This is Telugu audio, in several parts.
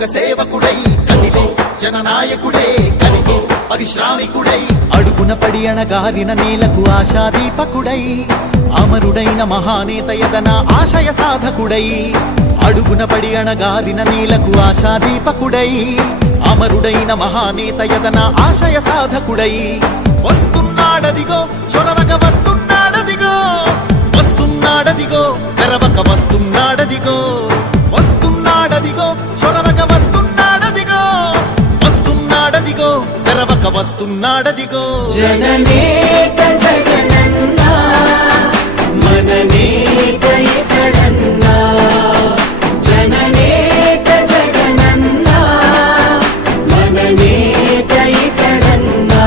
యుగ సేవకుడై కదిలే జననాయకుడే కలిగే పరిశ్రామికుడై అడుగున పడి అణగారిన నేలకు ఆశాదీపకుడై అమరుడైన మహానేత యదన ఆశయ సాధకుడై అడుగున పడి అణగారిన నేలకు ఆశాదీపకుడై అమరుడైన మహానేత యదన ఆశయ సాధకుడై వస్తున్నాడదిగో చొరవక వస్తున్నాడదిగో వస్తున్నాడదిగో తెరవక వస్తున్నాడదిగో వస్తున్నాడదిగో చొరవక వస్తున్నాడదిగో వస్తున్నాడదిగో తెరవక వస్తున్నాడదిగో జననేత జగనన్నా మననేత ఇతడన్నా జననేత జగనన్నా మననేత ఇతడన్నా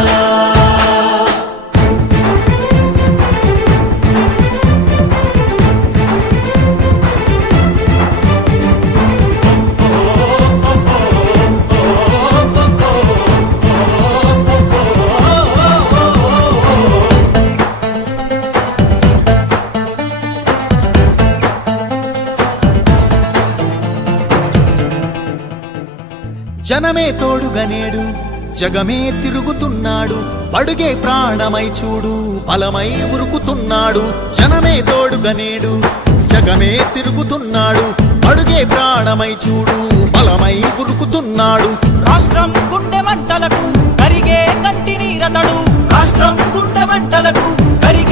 జనమే తోడుగా నేడు జగమే తిరుగుతున్నాడు అడుగే ప్రాణమై చూడు బలమై ఉరుకుతున్నాడు జనమే తోడుగా నేడు జగమే తిరుగుతున్నాడు అడుగే ప్రాణమై చూడు బలమై ఉరుకుతున్నాడు రాష్ట్రం గుండె మంటలకు కరిగే కంటి నీరతడు రాష్ట్రం గుండె మంటలకు